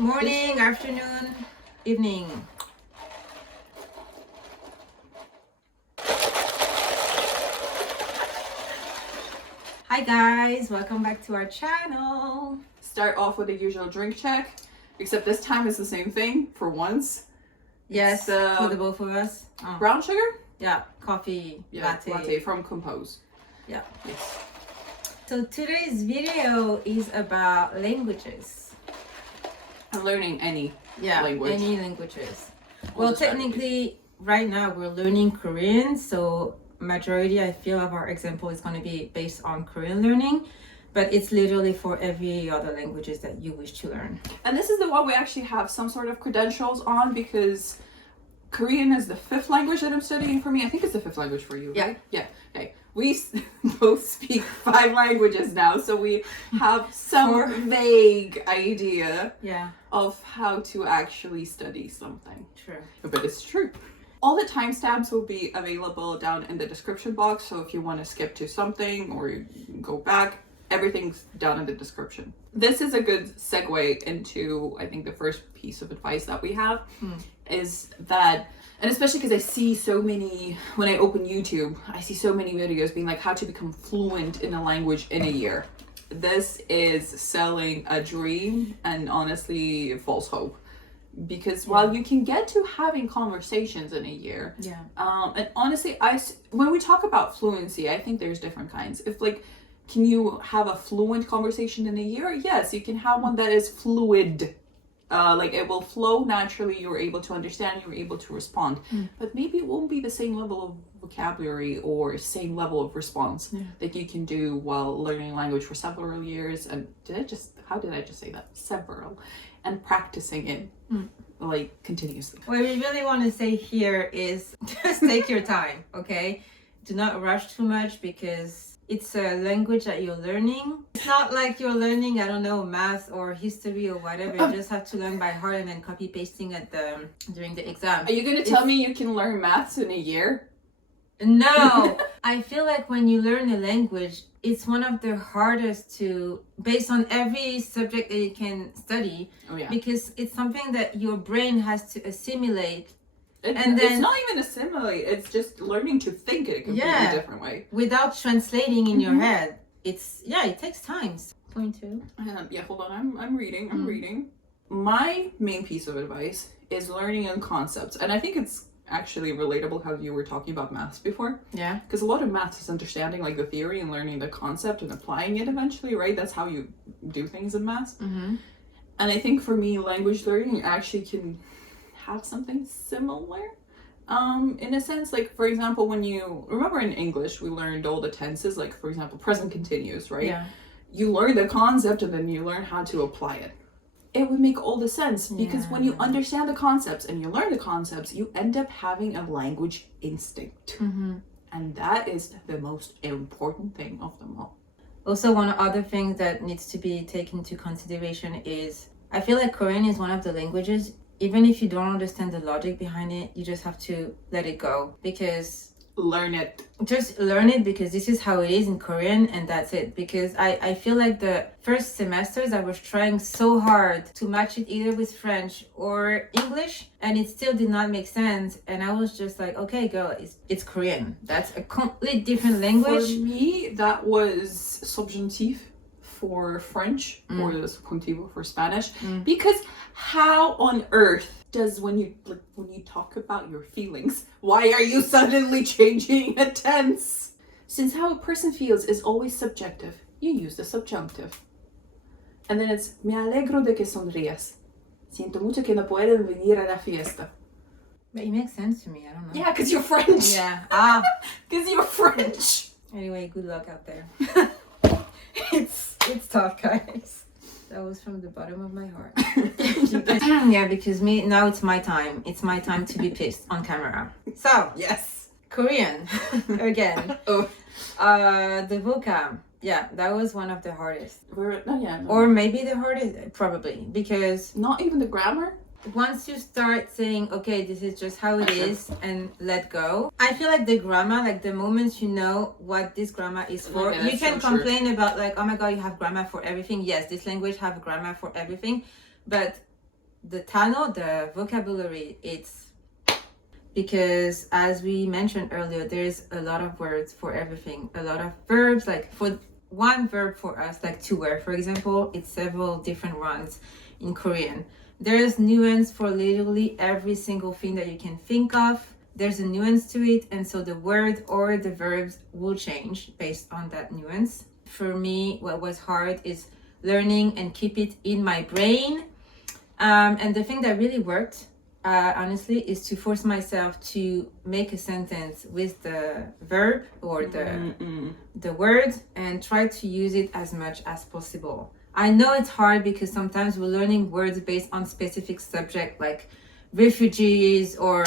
Morning, afternoon, evening. Hi guys, welcome back to our channel. Start off with the usual drink check, except this time it's the same thing for once. Yes, for the both of us. Brown sugar? Yeah, coffee, latte from Compose. Yeah. Yes. So today's video is about languages. I'm learning any language. Any languages. Well, technically, right now we're learning Korean, so majority, I feel, of our example is going to be based on Korean learning, but it's literally for every other languages that you wish to learn. And this is the one we actually have some sort of credentials on, because Korean is the 5th language that I'm studying for me. I think it's the 5th language for you, right? Yeah. Okay. We both speak 5 languages now, so we have some vague idea of how to actually study something. True. But it's true. All the timestamps will be available down in the description box, so if you want to skip to something or go back, everything's down in the description. This is a good segue into, I think, the first piece of advice that we have is that, and especially because I see so many, when I open YouTube, I see so many videos being like how to become fluent in a language in a year. This is selling a dream and honestly false hope. Because while you can get to having conversations in a year, and honestly, when we talk about fluency, I think there's different kinds. Can you have a fluent conversation in a year? Yes, you can have one that is fluid. It will flow naturally, you're able to understand, you're able to respond. But maybe it won't be the same level of vocabulary or same level of response that you can do while learning language for several years. And how did I just say that? Several. And practicing it continuously. What we really want to say here is just take your time, okay? Do not rush too much because it's a language that you're learning. It's not like you're learning, I don't know, math or history or whatever. You just have to learn by heart and then copy pasting during the exam. Are you going to tell me you can learn maths in a year? No. I feel like when you learn a language, it's one of the hardest to, based on every subject that you can study, because it's something that your brain has to assimilate. It's not even assimilate, it's just learning to think in a completely different way. Without translating in your head. It takes time. Point 2. Hold on, I'm reading. My main piece of advice is learning in concepts. And I think it's actually relatable how you were talking about maths before. Yeah. Because a lot of maths is understanding the theory and learning the concept and applying it eventually, right? That's how you do things in maths. And I think for me, language learning actually can have something similar. In a sense, for example, when you remember in English, we learned all the tenses, for example, present continuous, right? Yeah. You learn the concept and then you learn how to apply it. It would make all the sense because when you understand the concepts and you learn the concepts, you end up having a language instinct. And that is the most important thing of them all. Also, one other thing that needs to be taken into consideration is, I feel like Korean is one of the languages, even if you don't understand the logic behind it, you just have to let it go because learn it. Just learn it because this is how it is in Korean and that's it. Because I feel like the first semesters I was trying so hard to match it either with French or English and it still did not make sense. And I was just like, okay, girl, it's Korean. That's a completely different language. For me, that was subjunctive for French or the subjuntivo for Spanish. Because how on earth does when you talk about your feelings, why are you suddenly changing a tense? Since how a person feels is always subjective, you use the subjunctive. And then it's me alegro de que sonrías. Siento mucho que no pueden venir a la fiesta. But it makes sense to me, I don't know. Yeah, because you're French. Yeah. Because you're French. Anyway, good luck out there. It's tough, guys. That was from the bottom of my heart. Because now it's my time. It's my time to be pissed on camera. So, yes. Korean, again. The vocab. Yeah, that was one of the hardest. Or maybe the hardest, probably, because... Not even the grammar? once you start saying, okay, this is just how it is, and let go, I feel like the grammar, like the moment you know what this grammar is for, you can complain about like, oh my god, you have grammar for everything. Yes, this language have grammar for everything, but the Tano, the vocabulary, it's because as we mentioned earlier, there's a lot of words for everything, a lot of verbs. Like for one verb for us, like to wear, for example, it's several different ones in Korean. There's nuance for literally every single thing that you can think of. There's a nuance to it, and so the word or the verbs will change based on that nuance. For me, what was hard is learning and keep it in my brain. And the thing that really worked, honestly, is to force myself to make a sentence with the verb or the word and try to use it as much as possible. I know it's hard because sometimes we're learning words based on specific subject like refugees or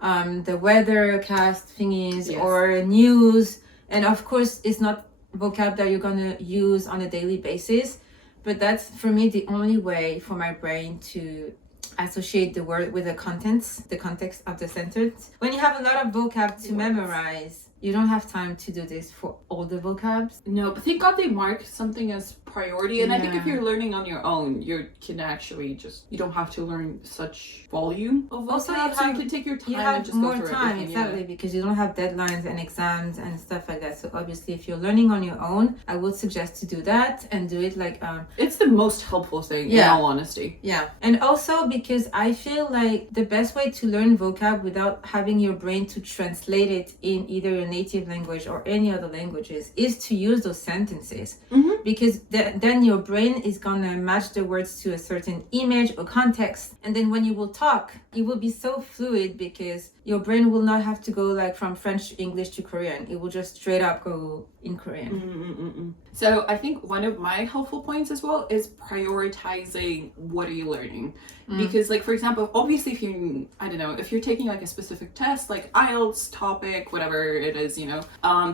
the weathercast thingies or news. And of course, it's not vocab that you're gonna use on a daily basis. But that's, for me, the only way for my brain to associate the word with the context of the sentence. When you have a lot of vocab to memorize, you don't have time to do this for all the vocabs. No, but thank God they mark something as priority. And I think if you're learning on your own, you can actually you don't have to learn such volume of vocab. Also, you can take your time and just more go through time, everything. exactly, because you don't have deadlines and exams and stuff like that. So obviously, if you're learning on your own, I would suggest to do that and do it like it's the most helpful thing, in all honesty. Yeah. And also because I feel like the best way to learn vocab without having your brain to translate it in either your native language or any other languages is to use those sentences. Because then your brain is gonna match the words to a certain image or context, and then when you will talk, it will be so fluid because your brain will not have to go like from French to English to Korean. It will just straight up go in Korean. So I think one of my helpful points as well is prioritizing what are you learning. Because like, for example, obviously if you're taking like a specific test, like IELTS, topic, whatever it is,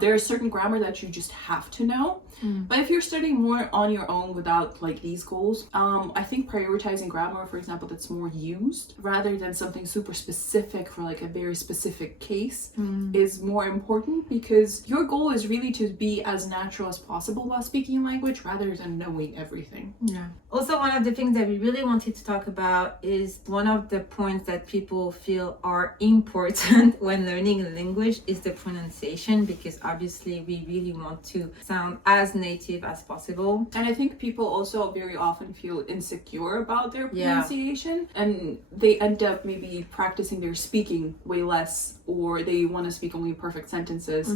there is certain grammar that you just have to know. But if you're studying more on your own without like these goals, I think prioritizing grammar, for example, that's more used rather than something super specific for like a very specific case is more important, because your goal is really to be as natural as possible while speaking language rather than knowing everything. Yeah. Also, one of the things that we really wanted to talk about is one of the points that people feel are important when learning a language is the pronunciation, because obviously we really want to sound as native as possible. And I think people also very often feel insecure about their pronunciation, and they end up maybe practicing their speaking way less, or they want to speak only perfect sentences,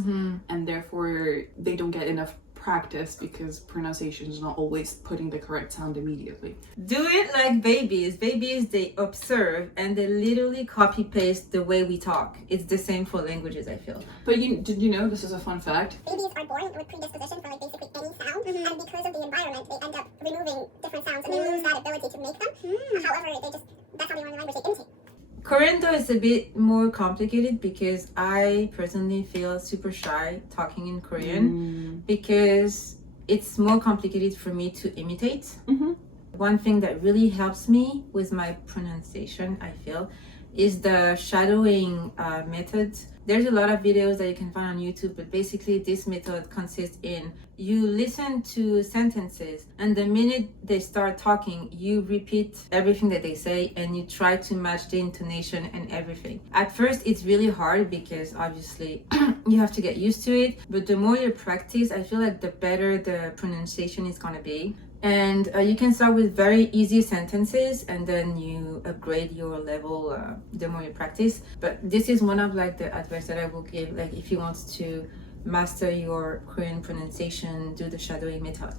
and therefore they don't get enough practice because pronunciation is not always putting the correct sound immediately. Do it like babies. Babies, they observe and they literally copy paste the way we talk. It's the same for languages, I feel. But did you know, this is a fun fact? Babies are born with predisposition for like basically any sound, and because of the environment, they end up removing different sounds and they lose that ability to make them. However, that's how they learn the language, they imitate. Korean though is a bit more complicated because I personally feel super shy talking in Korean because it's more complicated for me to imitate. One thing that really helps me with my pronunciation, I feel, is the shadowing method. There's a lot of videos that you can find on YouTube, but basically this method consists in you listen to sentences, and the minute they start talking, you repeat everything that they say and you try to match the intonation and everything. At first, it's really hard because obviously you have to get used to it, but the more you practice, I feel like the better the pronunciation is gonna be. And you can start with very easy sentences and then you upgrade your level the more you practice. But this is one of like the advice that I will give, like if you want to master your Korean pronunciation, do the shadowing method.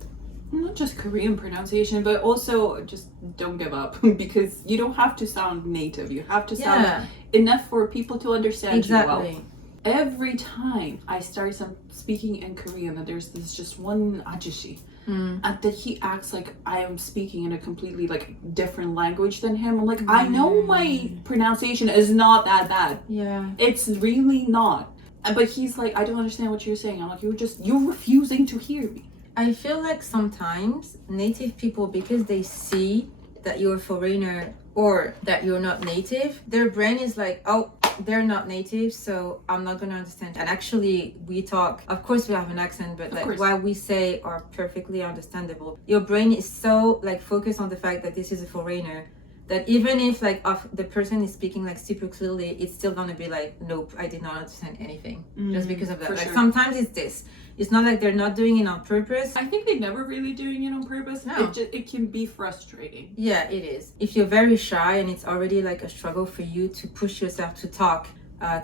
Not just Korean pronunciation, but also just don't give up because you don't have to sound native. You have to sound enough for people to understand you well. Every time I start speaking in Korean, there's this just one ajushi. And that he acts like I am speaking in a completely like different language than him. I'm like, I know my pronunciation is not that bad. Yeah. It's really not. But he's like, I don't understand what you're saying. I'm like, you're refusing to hear me. I feel like sometimes native people, because they see that you're a foreigner or that you're not native, their brain is like, oh, they're not native, so I'm not gonna understand. And actually we talk, of course we have an accent, but like what we say are perfectly understandable. Your brain is so like focused on the fact that this is a foreigner that even if like the person is speaking like super clearly, it's still gonna be like, nope, I did not understand anything, just because of that. for Like sure. sometimes it's this. It's not like they're not doing it on purpose. I think they're never really doing it on purpose. No. It can be frustrating. Yeah, it is. If you're very shy and it's already like a struggle for you to push yourself to talk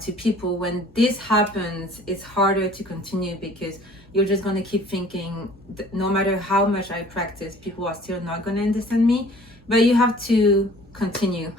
to people, when this happens, it's harder to continue because you're just going to keep thinking that no matter how much I practice, people are still not going to understand me. But you have to continue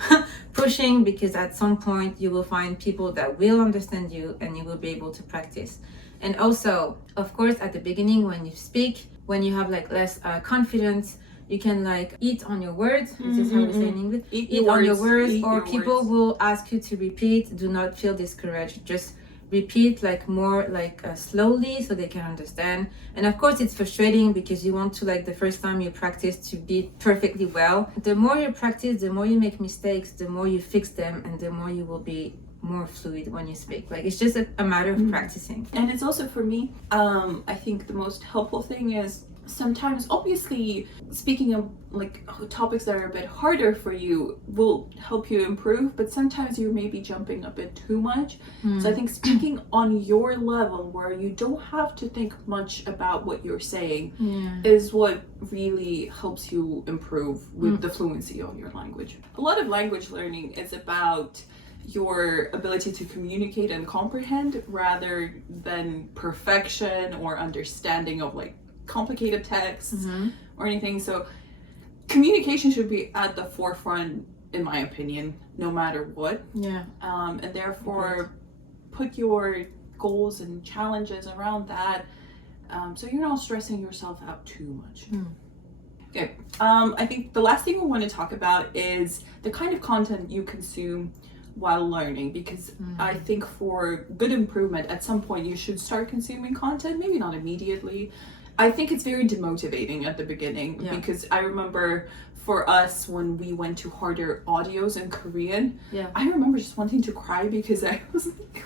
pushing, because at some point you will find people that will understand you and you will be able to practice. And also, of course, at the beginning when you speak, when you have like less confidence, you can like eat on your words. This is how we say in English. Eat on your words, or people will ask you to repeat. Do not feel discouraged. Just repeat like more like slowly so they can understand. And of course it's frustrating because you want to like the first time you practice to be perfectly well. The more you practice, the more you make mistakes, the more you fix them, and the more you will be more fluid when you speak. Like it's just a matter of practicing. And it's also for me, I think the most helpful thing is sometimes obviously speaking of like topics that are a bit harder for you will help you improve, but sometimes you may be jumping a bit too much. So I think speaking on your level where you don't have to think much about what you're saying is what really helps you improve with the fluency of your language. A lot of language learning is about your ability to communicate and comprehend rather than perfection or understanding of like complicated texts or anything. So communication should be at the forefront, in my opinion, no matter what. And therefore put your goals and challenges around that, so you're not stressing yourself out too much. Okay, I think the last thing we want to talk about is the kind of content you consume while learning, because I think for good improvement at some point you should start consuming content, maybe not immediately. I think it's very demotivating at the beginning, because I remember for us when we went to harder audios in Korean, I remember just wanting to cry because I was like,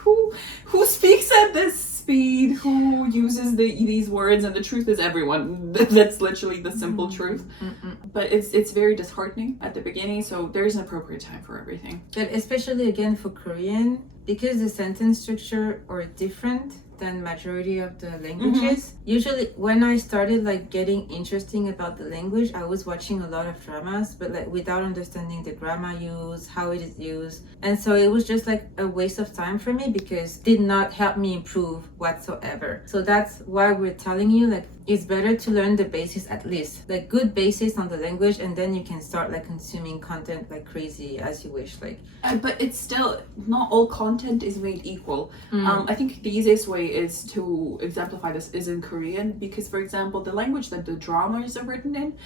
who speaks at this speed, who uses these words? And the truth is everyone. That's literally the simple truth. But it's very disheartening at the beginning, so there's an appropriate time for everything. But especially again for Korean, because the sentence structure are different than majority of the languages. Usually when I started like getting interesting about the language, I was watching a lot of dramas, but like without understanding the grammar used, how it is used. And so it was just like a waste of time for me because it did not help me improve whatsoever. So that's why we're telling you like it's better to learn the basics, at least like good basis on the language, and then you can start like consuming content like crazy as you wish. Like but it's still not all content is made equal. I think the easiest way is to exemplify this is in Korean, because for example the language that the dramas are written in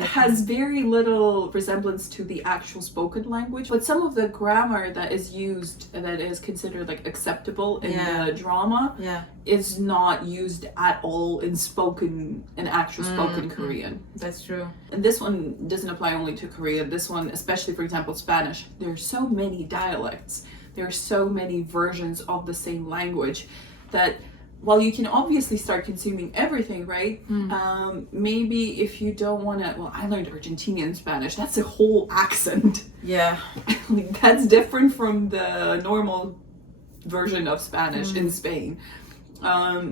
has very little resemblance to the actual spoken language, but some of the grammar that is used that is considered like acceptable in the drama is not used at all in actual spoken Korean. That's true. And this one doesn't apply only to Korean. This one, especially for example Spanish, there's so many dialects, there are so many versions of the same language that while you can obviously start consuming everything, right? Maybe if you don't want to, well, I learned Argentinian Spanish. That's a whole accent. Like, that's different from the normal version of Spanish in Spain.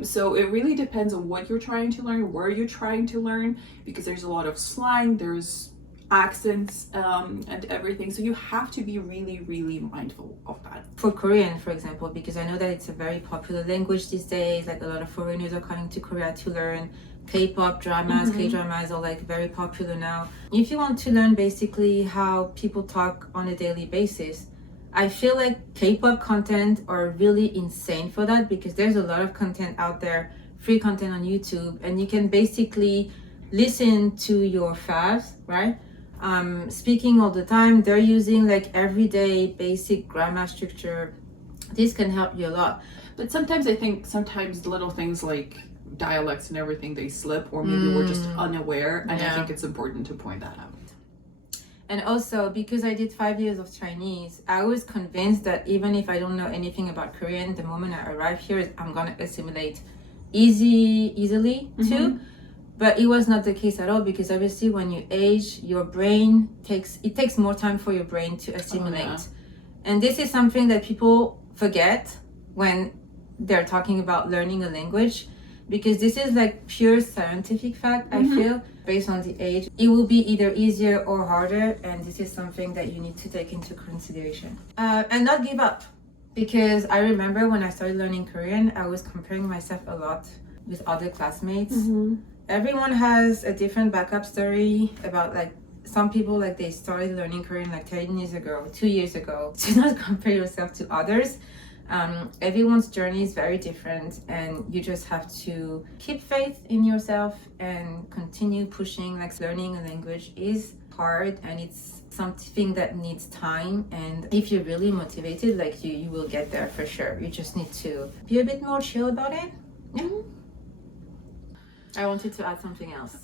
So it really depends on what you're trying to learn, where you're trying to learn, because there's a lot of slang, there's accents, and everything. So you have to be really, really mindful of that. For Korean, for example, because I know that it's a very popular language these days, like a lot of foreigners are coming to Korea to learn. K-pop dramas, K-dramas are like very popular now. If you want to learn basically how people talk on a daily basis, I feel like K-pop content are really insane for that, because there's a lot of content out there, free content on YouTube, and you can basically listen to your favs, right? Speaking all the time. They're using like everyday basic grammar structure. This can help you a lot. But sometimes I think little things like dialects and everything, they slip, or maybe we're just unaware, and I think it's important to point that out. And also, because I did 5 years of Chinese, I was convinced that even if I don't know anything about Korean, the moment I arrive here, I'm gonna assimilate easily too. But it was not the case at all, because obviously when you age, your brain takes more time for your brain to assimilate. yeah. And this is something that people forget when they're talking about learning a language, because this is like pure scientific fact. I feel, based on the age, it will be either easier or harder, and this is something that you need to take into consideration. And not give up, because I remember when I started learning Korean, I was comparing myself a lot with other classmates. Everyone has a different backup story about, like, some people, like, they started learning Korean like 10 years ago, 2 years ago. Do not compare yourself to others. Everyone's journey is very different, and you just have to keep faith in yourself and continue pushing. Like, learning a language is hard, and it's something that needs time, and if you're really motivated, like, you will get there for sure. You just need to be a bit more chill about it. Yeah. I wanted to add something else.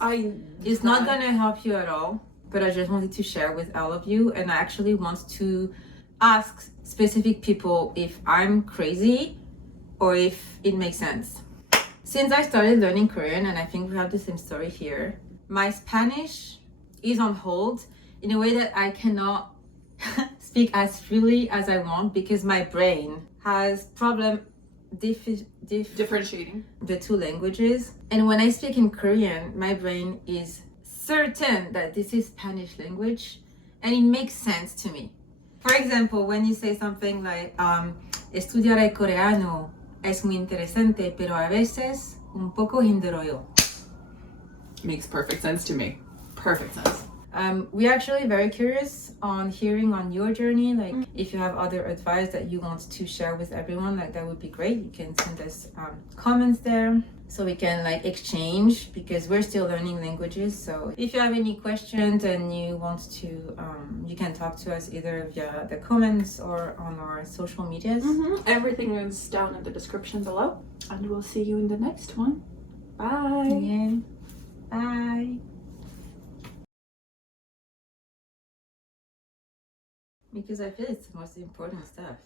It's not gonna help you at all, but I just wanted to share with all of you, and I actually want to ask specific people if I'm crazy or if it makes sense. Since I started learning Korean, and I think we have the same story here, my Spanish is on hold in a way that I cannot speak as freely as I want, because my brain has problem Differentiating the two languages. And when I speak in Korean, my brain is certain that this is Spanish language, and it makes sense to me. For example, when you say something like, estudiar el coreano es muy interesante, pero a veces un poco 힘들어요. makes perfect sense to me. Perfect sense. We're actually very curious on hearing on your journey. Like, if you have other advice that you want to share with everyone, like, that would be great. You can send us comments there, so we can, like, exchange, because we're still learning languages. So if you have any questions and you want to, you can talk to us either via the comments or on our social medias. Everything is down in the description below, and we'll see you in the next one. Bye. Yeah. Bye. Because I feel it's the most important stuff.